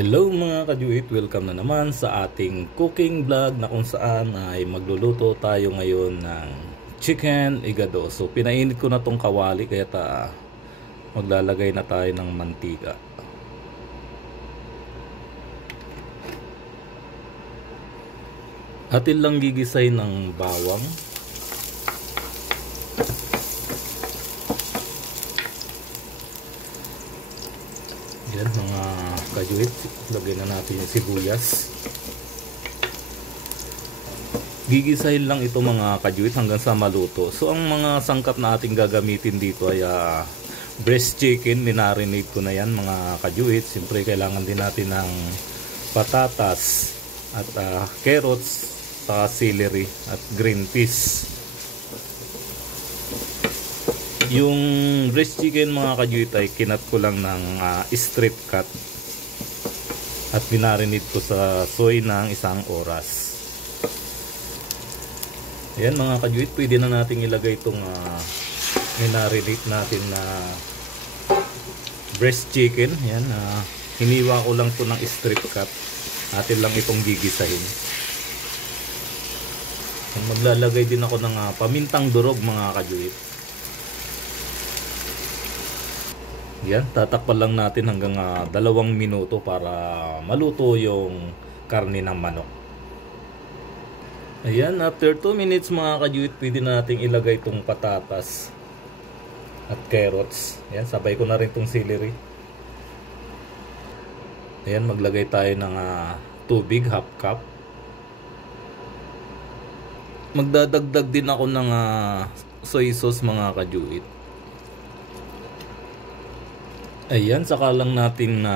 Hello mga kajuit, welcome na naman sa ating cooking vlog na kung saan ay magluluto tayo ngayon ng chicken igado. So pinainit ko na tong kawali kaya maglalagay na tayo ng mantika. Atin lang gigisay ng bawang. Yan mga kajuit, lagyan na natin yung sibuyas. Gigisahin lang ito mga kajuit hanggang sa maluto. So ang mga sangkap na ating gagamitin dito ay breast chicken, minarinate ko na yan mga kajuit. Siyempre kailangan din natin ng patatas at carrots, celery at green peas. Yung breast chicken mga kajuit ay kinat ko lang ng strip cut at binarinate ko sa soy ng 1 oras. Ayan mga kajuit, pwede na natin ilagay itong binarinate natin na breast chicken. Ayan, hiniwa ko lang ito ng strip cut. Atin lang itong gigisahin. Maglalagay din ako ng pamintang durog mga kajuit. Yan, tatakpan lang natin hanggang 2 minuto para maluto yung karne ng manok. Ayan, after 2 minutes mga kajuit, pwede natin ilagay itong patatas at carrots. Ayan, sabay ko na rin itong celery. Ayan, maglagay tayo ng tubig, half cup. Magdadagdag din ako ng soy sauce mga kajuit. Ayan, saka lang natin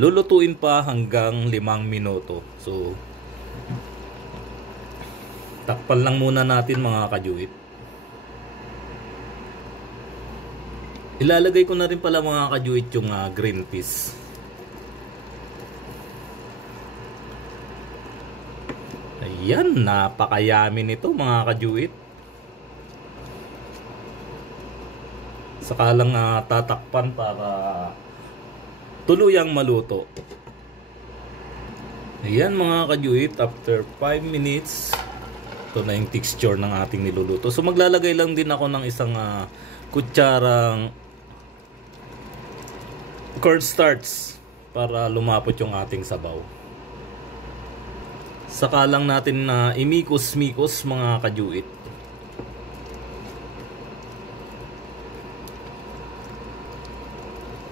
lulutuin pa hanggang 5 minuto. So, takpan lang muna natin mga kajuit. Ilalagay ko na rin pala mga kajuit yung green peas. Ayan, napakayami nito mga kajuit. Saka lang tatakpan para tuluyang maluto. Ayan mga kajuit, after 5 minutes, ito na yung texture ng ating niluluto. So maglalagay lang din ako ng isang kutsarang cornstarch para lumapot yung ating sabaw. Saka lang natin imikos-mikos mga kajuit.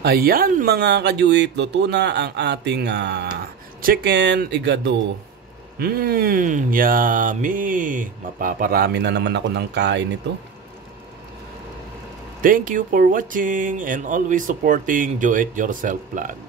Ayan mga kajuit, luto na ang ating chicken igado. Yummy! Mapaparami na naman ako ng kain nito. Thank you for watching and always supporting Do It Yourself Vlog.